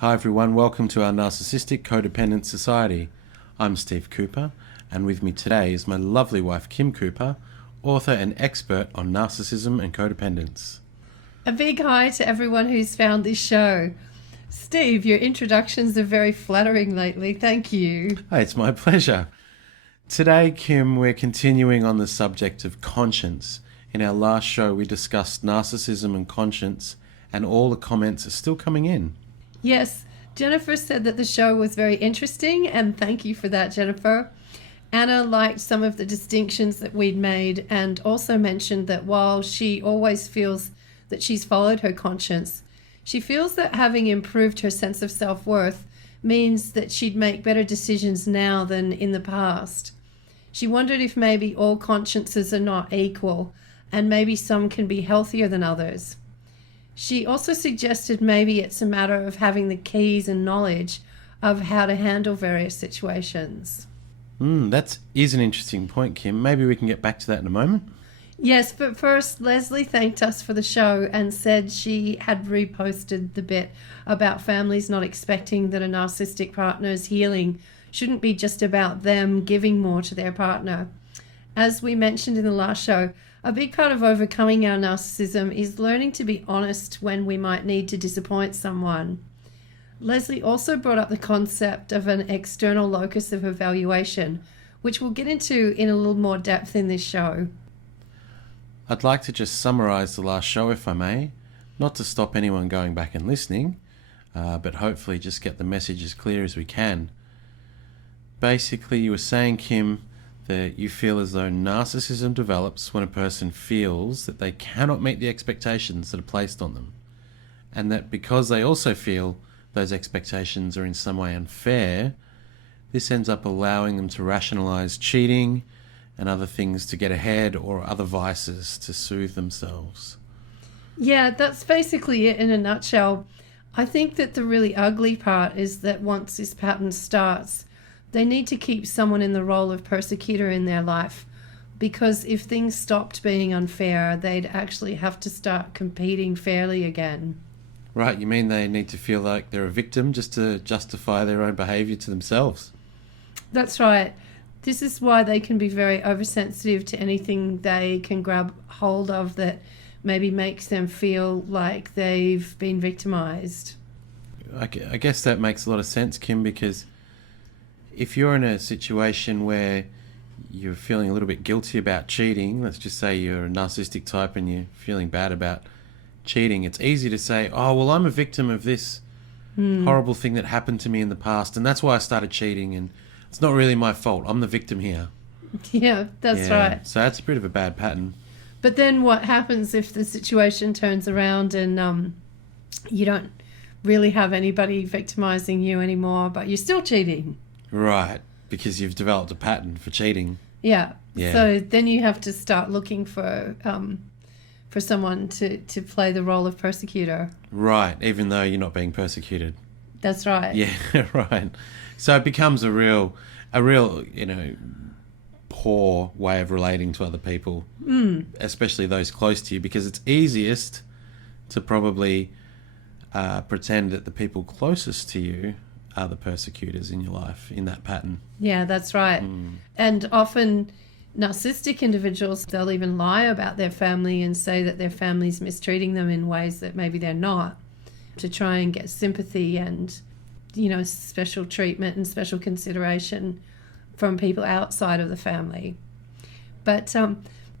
Hi everyone, welcome to our Narcissistic Codependent Society. I'm Steve Cooper, and with me today is my lovely wife Kim Cooper, author and expert on narcissism and codependence. A big hi to everyone who's found this show. Steve, your introductions are very flattering lately. Thank you. Hey, it's my pleasure. Today, Kim, we're continuing on the subject of conscience. In our last show, we discussed narcissism and conscience, and all the comments are still coming in. Yes, Jennifer said that the show was very interesting, and thank you for that, Jennifer. Anna liked some of the distinctions that we'd made and also mentioned that while she always feels that she's followed her conscience, she feels that having improved her sense of self-worth means that she'd make better decisions now than in the past. She wondered if maybe all consciences are not equal and maybe some can be healthier than others. She also suggested maybe it's a matter of having the keys and knowledge of how to handle various situations. That is an interesting point, Kim. Maybe we can get back to that in a moment. Yes, but first, Leslie thanked us for the show and said she had reposted the bit about families not expecting that a narcissistic partner's healing shouldn't be just about them giving more to their partner. As we mentioned in the last show, a big part of overcoming our narcissism is learning to be honest when we might need to disappoint someone. Leslie also brought up the concept of an external locus of evaluation, which we'll get into in a little more depth in this show. I'd like to just summarise the last show, if I may, not to stop anyone going back and listening, but hopefully just get the message as clear as we can. Basically, you were saying, Kim, that you feel as though narcissism develops when a person feels that they cannot meet the expectations that are placed on them, and that because they also feel those expectations are in some way unfair, this ends up allowing them to rationalise cheating and other things to get ahead or other vices to soothe themselves. Yeah, that's basically it in a nutshell. I think that the really ugly part is that once this pattern starts, they need to keep someone in the role of persecutor in their life, because if things stopped being unfair, they'd actually have to start competing fairly again. Right, you mean they need to feel like they're a victim just to justify their own behaviour to themselves? That's right. This is why they can be very oversensitive to anything they can grab hold of that maybe makes them feel like they've been victimised. I guess that makes a lot of sense, Kim, because if you're in a situation where you're feeling a little bit guilty about cheating, let's just say you're a narcissistic type and you're feeling bad about cheating, it's easy to say, oh, well, I'm a victim of this horrible thing that happened to me in the past, and that's why I started cheating, and it's not really my fault. I'm the victim here. Yeah, that's right. So that's a bit of a bad pattern. But then what happens if the situation turns around and you don't really have anybody victimizing you anymore, but you're still cheating? Right, because you've developed a pattern for cheating. Yeah. So then you have to start looking for someone to play the role of persecutor. Right, even though you're not being persecuted. That's right. Yeah, right. So it becomes a real, poor way of relating to other people, especially those close to you, because it's easiest to probably pretend that the people closest to you are the persecutors in your life in that pattern. Yeah, that's right. And often narcissistic individuals, they'll even lie about their family and say that their family's mistreating them in ways that maybe they're not, to try and get sympathy and, special treatment and special consideration from people outside of the family. But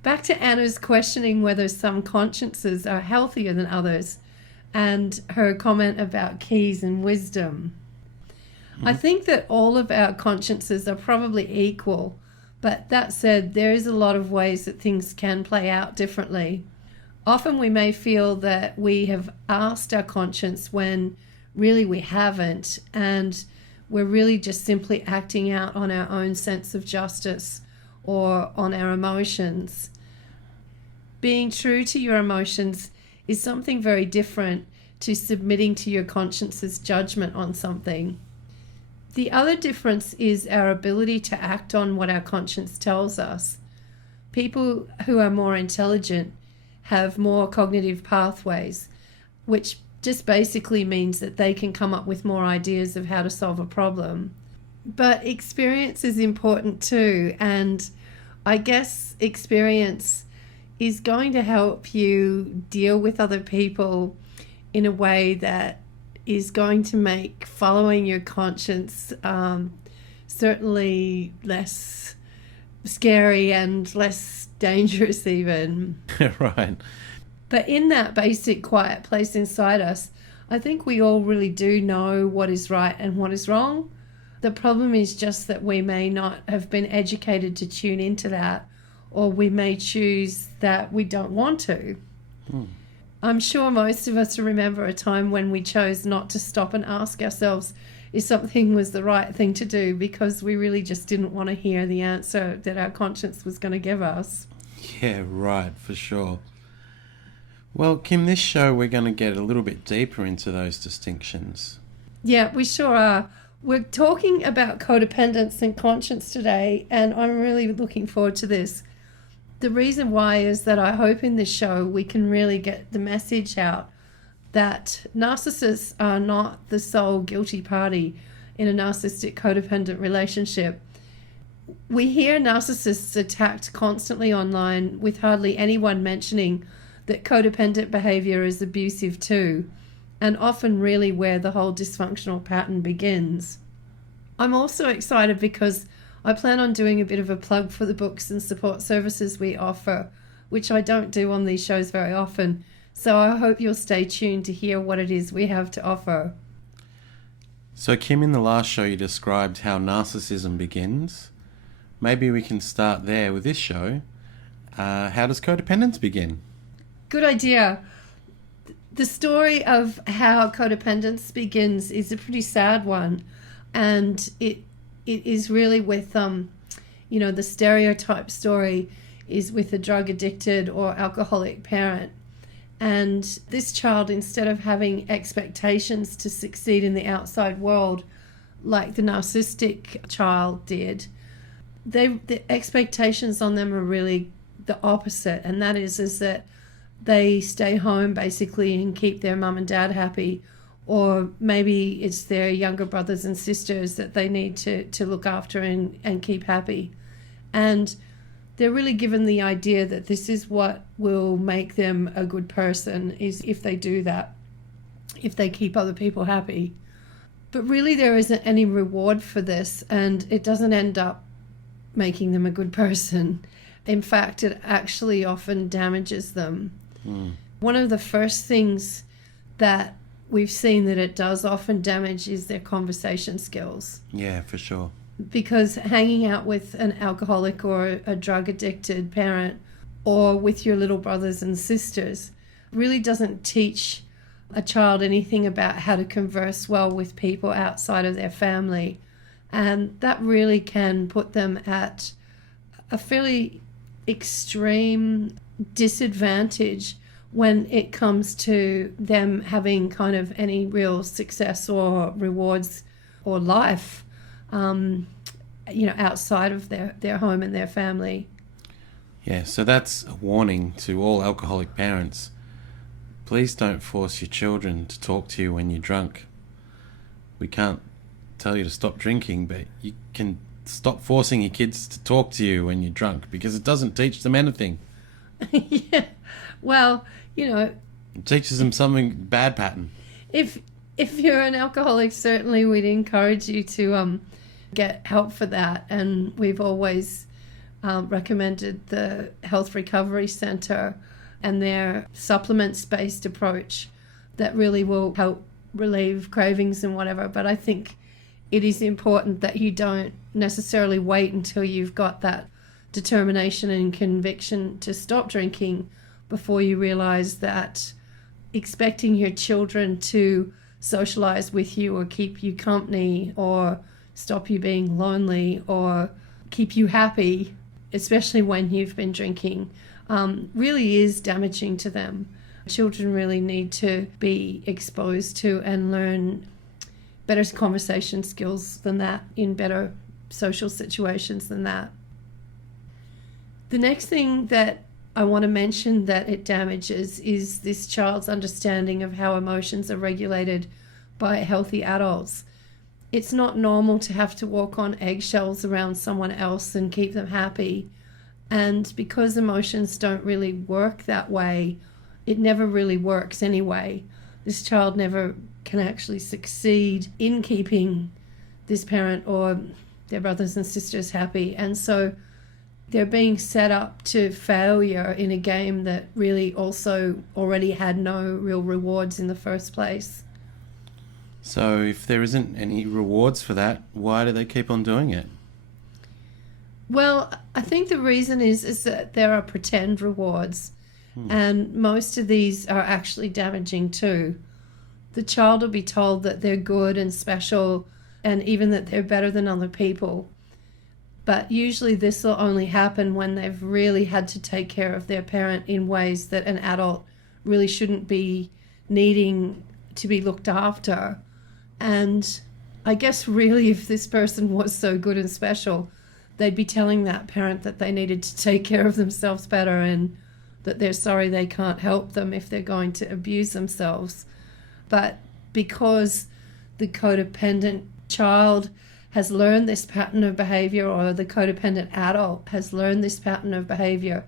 back to Anna's questioning whether some consciences are healthier than others and her comment about keys and wisdom. I think that all of our consciences are probably equal, but that said, there is a lot of ways that things can play out differently. Often we may feel that we have asked our conscience when really we haven't, and we're really just simply acting out on our own sense of justice or on our emotions. Being true to your emotions is something very different to submitting to your conscience's judgment on something. The other difference is our ability to act on what our conscience tells us. People who are more intelligent have more cognitive pathways, which just basically means that they can come up with more ideas of how to solve a problem. But experience is important too, and I guess experience is going to help you deal with other people in a way that is going to make following your conscience certainly less scary and less dangerous even. Right. But in that basic quiet place inside us, I think we all really do know what is right and what is wrong. The problem is just that we may not have been educated to tune into that, or we may choose that we don't want to. I'm sure most of us remember a time when we chose not to stop and ask ourselves if something was the right thing to do because we really just didn't want to hear the answer that our conscience was going to give us. Yeah, right, for sure. Well, Kim, this show we're going to get a little bit deeper into those distinctions. Yeah, we sure are. We're talking about codependence and conscience today, and I'm really looking forward to this. The reason why is that I hope in this show we can really get the message out that narcissists are not the sole guilty party in a narcissistic codependent relationship. We hear narcissists attacked constantly online with hardly anyone mentioning that codependent behaviour is abusive too, and often really where the whole dysfunctional pattern begins. I'm also excited because I plan on doing a bit of a plug for the books and support services we offer, which I don't do on these shows very often, so I hope you'll stay tuned to hear what it is we have to offer. So Kim, in the last show you described how narcissism begins. Maybe we can start there with this show. How does codependence begin? Good idea. The story of how codependence begins is a pretty sad one, and it is really with the stereotype story is with a drug addicted or alcoholic parent, and this child, instead of having expectations to succeed in the outside world like the narcissistic child did, the expectations on them are really the opposite, and that is that they stay home basically and keep their mum and dad happy, or maybe it's their younger brothers and sisters that they need to look after and keep happy. And they're really given the idea that this is what will make them a good person, is if they do that, if they keep other people happy. But really there isn't any reward for this, and it doesn't end up making them a good person. In fact, it actually often damages them. One of the first things that we've seen that it does often damage is their conversation skills. Yeah, for sure. Because hanging out with an alcoholic or a drug addicted parent, or with your little brothers and sisters, really doesn't teach a child anything about how to converse well with people outside of their family. And that really can put them at a fairly extreme disadvantage when it comes to them having kind of any real success or rewards or life, outside of their home and their family. Yeah, so that's a warning to all alcoholic parents. Please don't force your children to talk to you when you're drunk. We can't tell you to stop drinking, but you can stop forcing your kids to talk to you when you're drunk, because it doesn't teach them anything. Yeah, well, it teaches them something bad pattern. If you're an alcoholic, certainly we'd encourage you to get help for that, and we've always recommended the Health Recovery Centre and their supplements-based approach that really will help relieve cravings and whatever. But I think it is important that you don't necessarily wait until you've got that determination and conviction to stop drinking before you realize that expecting your children to socialize with you or keep you company or stop you being lonely or keep you happy, especially when you've been drinking, really is damaging to them. Children really need to be exposed to and learn better conversation skills than that, in better social situations than that. The next thing that I want to mention that it damages is this child's understanding of how emotions are regulated by healthy adults. It's not normal to have to walk on eggshells around someone else and keep them happy. And because emotions don't really work that way, it never really works anyway. This child never can actually succeed in keeping this parent or their brothers and sisters happy. And so they're being set up to failure in a game that really also already had no real rewards in the first place. So if there isn't any rewards for that, why do they keep on doing it? Well, I think the reason is that there are pretend rewards, and most of these are actually damaging too. The child will be told that they're good and special, and even that they're better than other people. But usually this will only happen when they've really had to take care of their parent in ways that an adult really shouldn't be needing to be looked after. And I guess really if this person was so good and special, they'd be telling that parent that they needed to take care of themselves better and that they're sorry they can't help them if they're going to abuse themselves. But because the codependent child has learned this pattern of behavior, or the codependent adult has learned this pattern of behavior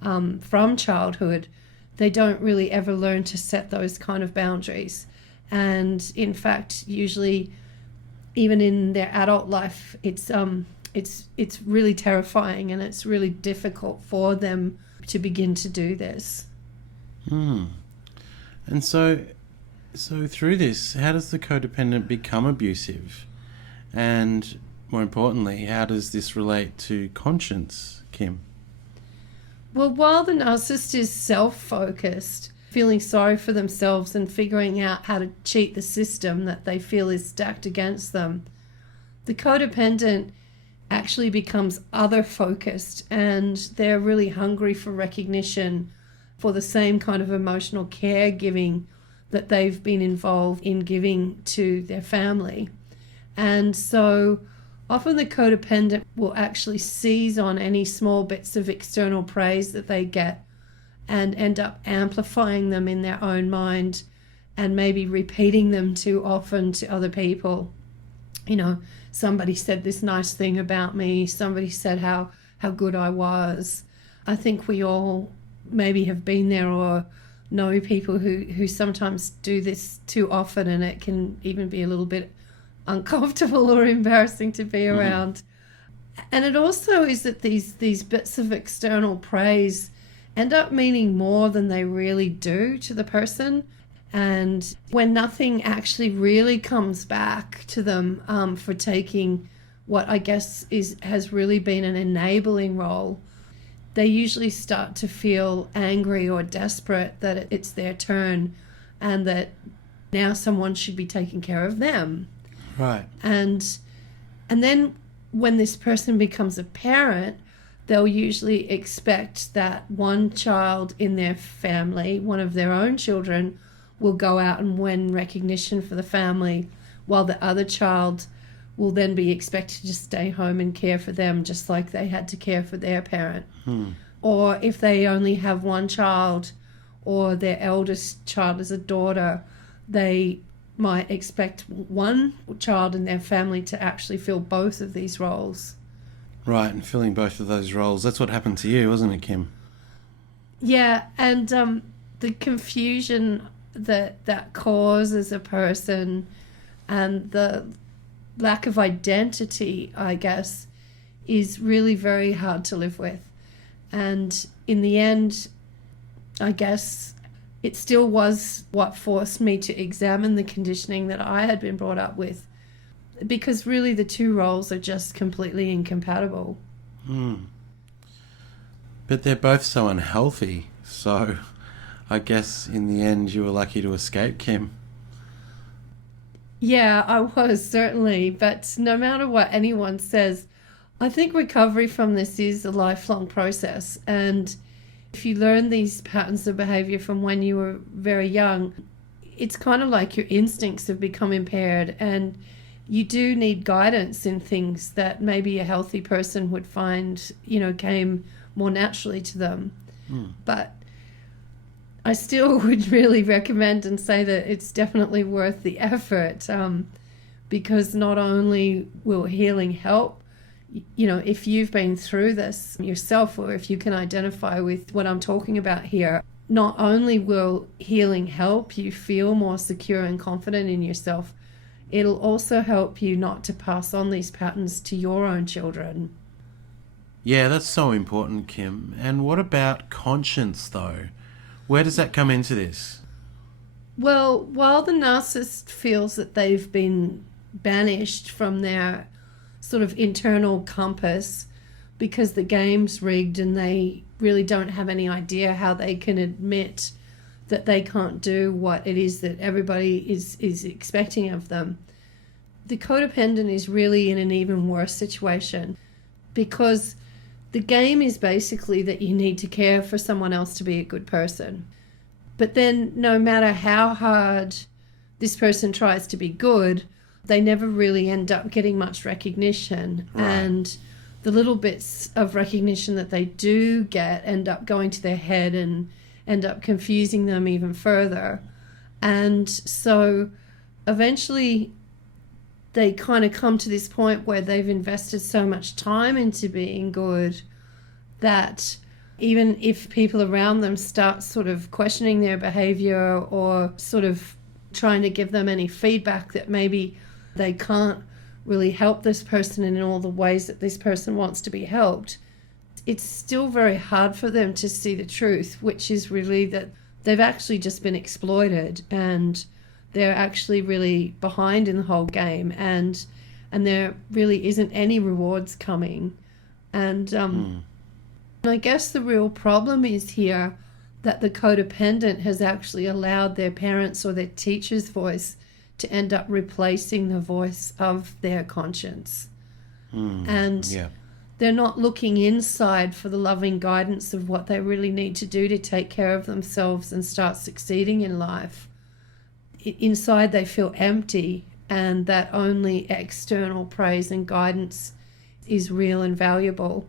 from childhood, they don't really ever learn to set those kind of boundaries. And in fact, usually even in their adult life, it's really terrifying, and it's really difficult for them to begin to do this. And so through this, how does the codependent become abusive? And more importantly, how does this relate to conscience, Kim? Well, while the narcissist is self-focused, feeling sorry for themselves and figuring out how to cheat the system that they feel is stacked against them, the codependent actually becomes other-focused, and they're really hungry for recognition for the same kind of emotional caregiving that they've been involved in giving to their family. And so often the codependent will actually seize on any small bits of external praise that they get and end up amplifying them in their own mind and maybe repeating them too often to other people. You know, somebody said this nice thing about me, somebody said how good I was. I think we all maybe have been there or know people who sometimes do this too often, and it can even be a little bit uncomfortable or embarrassing to be around. And it also is that these bits of external praise end up meaning more than they really do to the person. And when nothing actually really comes back to them for taking what I guess has really been an enabling role, they usually start to feel angry or desperate that it's their turn and that now someone should be taking care of them. Right. And then when this person becomes a parent, they'll usually expect that one child in their family, one of their own children, will go out and win recognition for the family, while the other child will then be expected to stay home and care for them just like they had to care for their parent. Or if they only have one child or their eldest child is a daughter, they might expect one child in their family to actually fill both of these roles. Right, and filling both of those roles. That's what happened to you, wasn't it, Kim? Yeah, and the confusion that causes a person and the lack of identity, I guess, is really very hard to live with. And in the end, I guess it still was what forced me to examine the conditioning that I had been brought up with, because really the two roles are just completely incompatible. But they're both so unhealthy, so I guess in the end you were lucky to escape, Kim. Yeah, I was, certainly. But no matter what anyone says, I think recovery from this is a lifelong process. And if you learn these patterns of behavior from when you were very young, it's kind of like your instincts have become impaired, and you do need guidance in things that maybe a healthy person would find, came more naturally to them. But I still would really recommend and say that it's definitely worth the effort, because not only will healing help, you know, if you've been through this yourself, or if you can identify with what I'm talking about here, not only will healing help you feel more secure and confident in yourself, it'll also help you not to pass on these patterns to your own children. Yeah, that's so important, Kim. And what about conscience, though? Where does that come into this? Well, while the narcissist feels that they've been banished from their sort of internal compass because the game's rigged and they really don't have any idea how they can admit that they can't do what it is that everybody is expecting of them, the codependent is really in an even worse situation, because the game is basically that you need to care for someone else to be a good person. But then no matter how hard this person tries to be good, they never really end up getting much recognition. Right. And the little bits of recognition that they do get end up going to their head and end up confusing them even further. And so eventually they kind of come to this point where they've invested so much time into being good that even if people around them start sort of questioning their behavior or sort of trying to give them any feedback that maybe they can't really help this person in all the ways that this person wants to be helped, it's still very hard for them to see the truth, which is really that they've actually just been exploited and they're actually really behind in the whole game, and there really isn't any rewards coming. And I guess the real problem is here that the codependent has actually allowed their parents or their teacher's voice to end up replacing the voice of their conscience. And they're not looking inside for the loving guidance of what they really need to do to take care of themselves and start succeeding in life. Inside they feel empty, and that only external praise and guidance is real and valuable.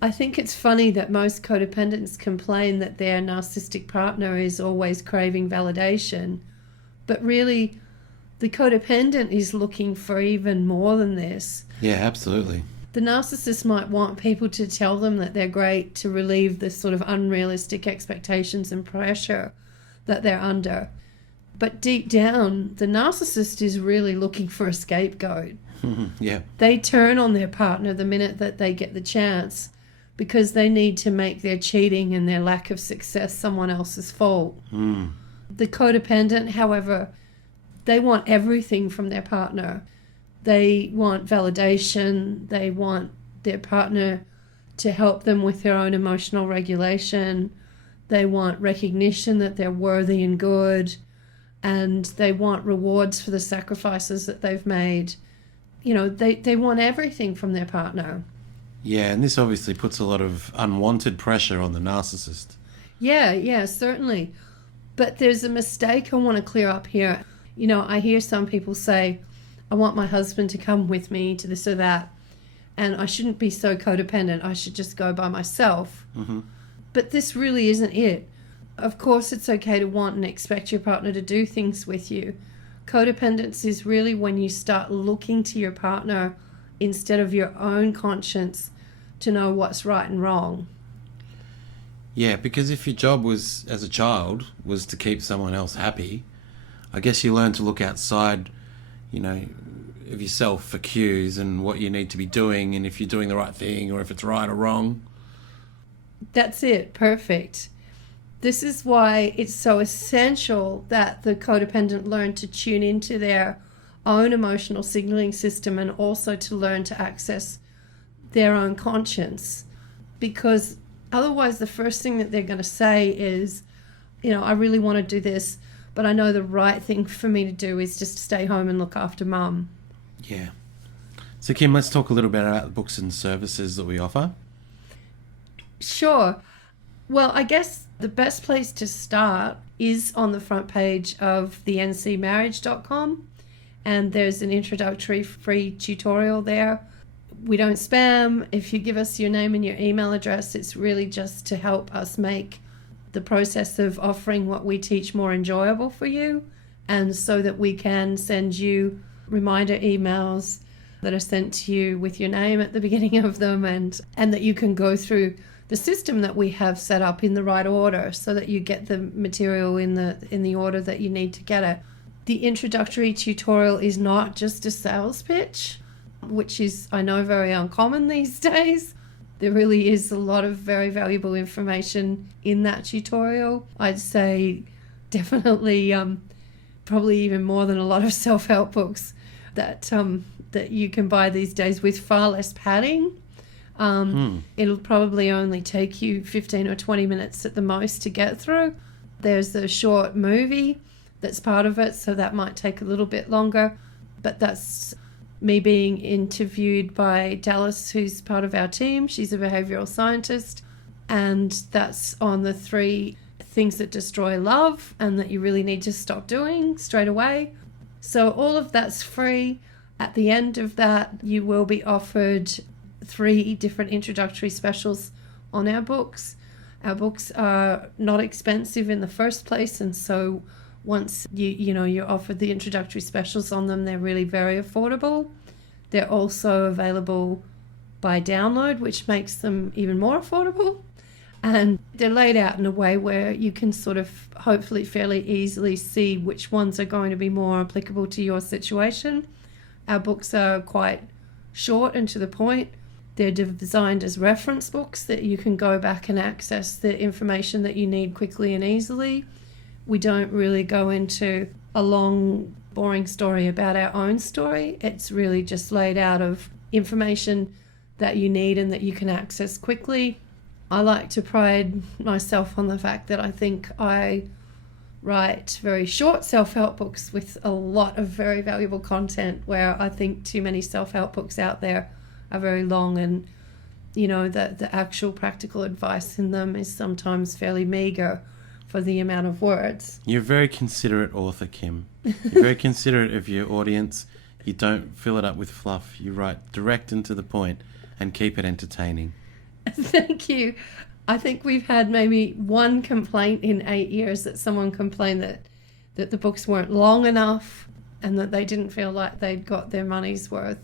I think it's funny that most codependents complain that their narcissistic partner is always craving validation, but really the codependent is looking for even more than this. Yeah, absolutely. The narcissist might want people to tell them that they're great to relieve the sort of unrealistic expectations and pressure that they're under. But deep down, the narcissist is really looking for a scapegoat. Yeah. They turn on their partner the minute that they get the chance, because they need to make their cheating and their lack of success someone else's fault. The codependent, however, they want everything from their partner. They want validation. They want their partner to help them with their own emotional regulation. They want recognition that they're worthy and good. And they want rewards for the sacrifices that they've made. You know, they want everything from their partner. Yeah, and this obviously puts a lot of unwanted pressure on the narcissist. Yeah, certainly. But there's a mistake I want to clear up here. You know, I hear some people say, I want my husband to come with me to this or that, and I shouldn't be so codependent. I should just go by myself. But this really isn't it. Of course, it's okay to want and expect your partner to do things with you. Codependence is really when you start looking to your partner instead of your own conscience to know what's right and wrong. Yeah, because if your job was, as a child, was to keep someone else happy, I guess you learn to look outside, you know, of yourself for cues and what you need to be doing, and if you're doing the right thing or if it's right or wrong. That's it. Perfect. This is why it's so essential that the codependent learn to tune into their own emotional signaling system and also to learn to access their own conscience. Because otherwise the first thing that they're going to say is, you know, I really want to do this, but I know the right thing for me to do is just stay home and look after mum. Yeah. So Kim, let's talk a little bit about the books and services that we offer. Sure. Well, I guess the best place to start is on the front page of the ncmarriage.com, and there's an introductory free tutorial there We don't spam. If you give us your name and your email address, it's really just to help us make the process of offering what we teach more enjoyable for you, and so that we can send you reminder emails that are sent to you with your name at the beginning of them, and that you can go through the system that we have set up in the right order so that you get the material in the order that you need to get it. The introductory tutorial is not just a sales pitch, which is, I know, very uncommon these days. There really is a lot of very valuable information in that tutorial. I'd say definitely probably even more than a lot of self-help books that you can buy these days, with far less padding. It'll probably only take you 15 or 20 minutes at the most to get through. There's a short movie that's part of it, so that might take a little bit longer, but that's me being interviewed by Dallas, who's part of our team. She's a behavioral scientist, and that's on the 3 things that destroy love and that you really need to stop doing straight away. So all of that's free. At the end of that, you will be offered 3 different introductory specials on our books. Our books are not expensive in the first place, and so once you're offered the introductory specials on them, they're really very affordable. They're also available by download, which makes them even more affordable. And they're laid out in a way where you can sort of hopefully fairly easily see which ones are going to be more applicable to your situation. Our books are quite short and to the point. They're designed as reference books that you can go back and access the information that you need quickly and easily. We don't really go into a long, boring story about our own story. It's really just laid out of information that you need and that you can access quickly. I like to pride myself on the fact that I think I write very short self-help books with a lot of very valuable content, where I think too many self-help books out there are very long, and the actual practical advice in them is sometimes fairly meager for the amount of words. You're a very considerate author, Kim. You're very considerate of your audience. You don't fill it up with fluff. You write direct and to the point and keep it entertaining. Thank you. I think we've had maybe one complaint in 8 years that someone complained that the books weren't long enough and that they didn't feel like they'd got their money's worth.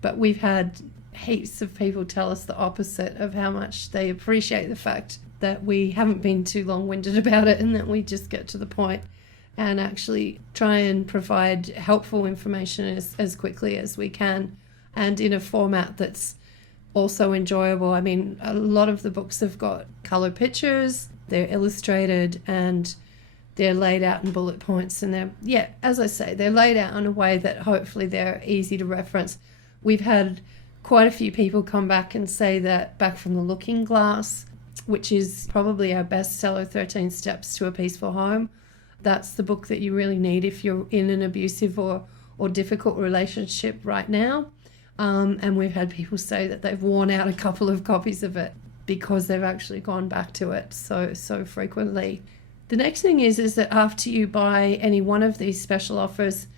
But we've had heaps of people tell us the opposite, of how much they appreciate the fact that we haven't been too long-winded about it, and that we just get to the point and actually try and provide helpful information as quickly as we can, and in a format that's also enjoyable. I mean, a lot of the books have got color pictures, they're illustrated, and they're laid out in bullet points, and as I say, they're laid out in a way that hopefully they're easy to reference. We've had quite a few people come back and say that Back from the Looking Glass, which is probably our bestseller, 13 Steps to a Peaceful Home, that's the book that you really need if you're in an abusive or difficult relationship right now. And we've had people say that they've worn out a couple of copies of it because they've actually gone back to it so frequently. The next thing is that after you buy any one of these special offers,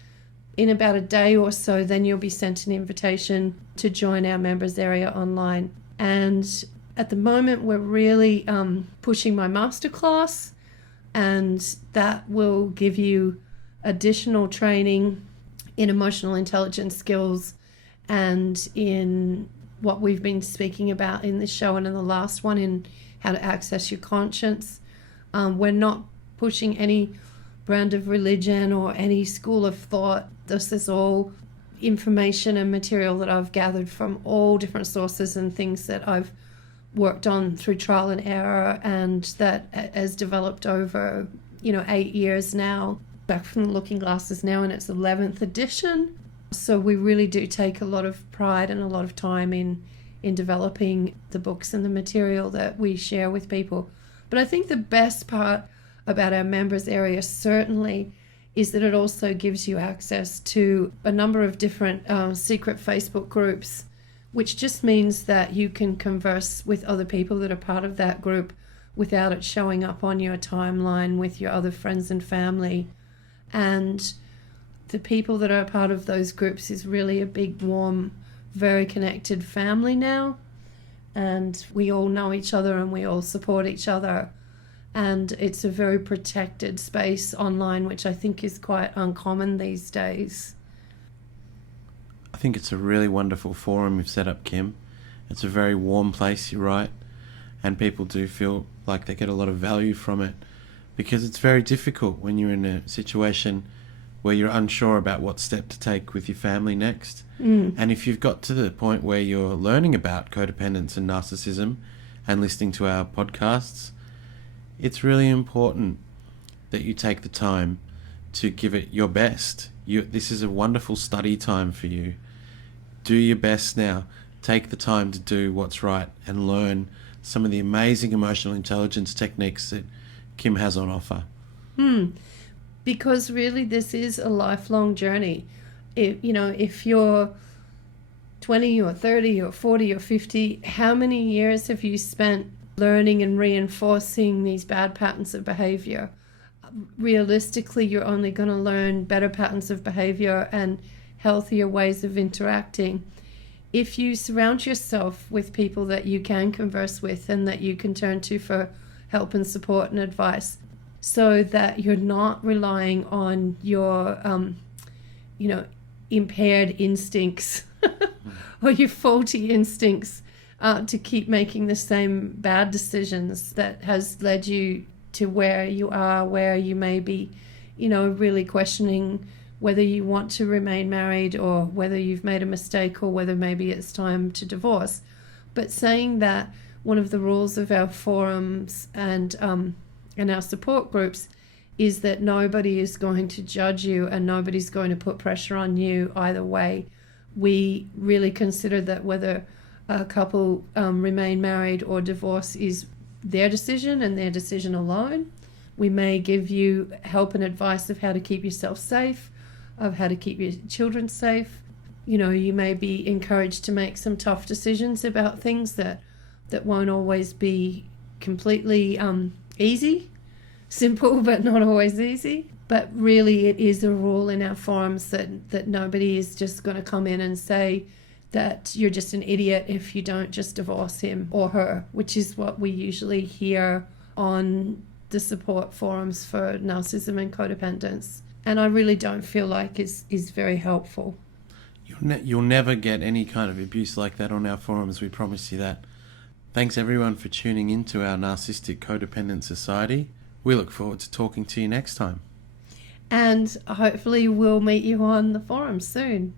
in about a day or so, then you'll be sent an invitation to join our members area online. And at the moment, we're really pushing my masterclass, and that will give you additional training in emotional intelligence skills and in what we've been speaking about in this show and in the last one, in how to access your conscience. We're not pushing any brand of religion or any school of thought. This is all information and material that I've gathered from all different sources and things that I've worked on through trial and error, and that has developed over 8 years now. Back from the Looking Glass is now in its 11th edition. So we really do take a lot of pride and a lot of time in developing the books and the material that we share with people. But I think the best part about our members area certainly is that it also gives you access to a number of different secret Facebook groups, which just means that you can converse with other people that are part of that group without it showing up on your timeline with your other friends and family. And the people that are part of those groups is really a big, warm very connected family now, and we all know each other and we all support each other. And it's a very protected space online, which I think is quite uncommon these days. I think it's a really wonderful forum you've set up, Kim. It's a very warm place, you're right, and people do feel like they get a lot of value from it, because it's very difficult when you're in a situation where you're unsure about what step to take with your family next. And if you've got to the point where you're learning about codependence and narcissism and listening to our podcasts, it's really important that you take the time to give it your best. This is a wonderful study time for you. Do your best now. Take the time to do what's right and learn some of the amazing emotional intelligence techniques that Kim has on offer. Because really this is a lifelong journey. If you're 20 or 30 or 40 or 50, how many years have you spent learning and reinforcing these bad patterns of behavior? Realistically, you're only going to learn better patterns of behavior and healthier ways of interacting if you surround yourself with people that you can converse with and that you can turn to for help and support and advice, so that you're not relying on your impaired instincts or your faulty instincts to keep making the same bad decisions that has led you to where you are, where you may be, really questioning whether you want to remain married or whether you've made a mistake or whether maybe it's time to divorce. But saying that one of the rules of our forums and our support groups is that nobody is going to judge you and nobody's going to put pressure on you either way. We really consider that whether a couple remain married or divorce is their decision and their decision alone. We may give you help and advice of how to keep yourself safe, of how to keep your children safe. You may be encouraged to make some tough decisions about things that won't always be completely easy, simple but not always easy. But really it is a rule in our forums that nobody is just going to come in and say that you're just an idiot if you don't just divorce him or her, which is what we usually hear on the support forums for narcissism and codependence. And I really don't feel like is very helpful. You'll never get any kind of abuse like that on our forums, we promise you that. Thanks everyone for tuning into our Narcissistic Codependent Society. We look forward to talking to you next time. And hopefully we'll meet you on the forum soon.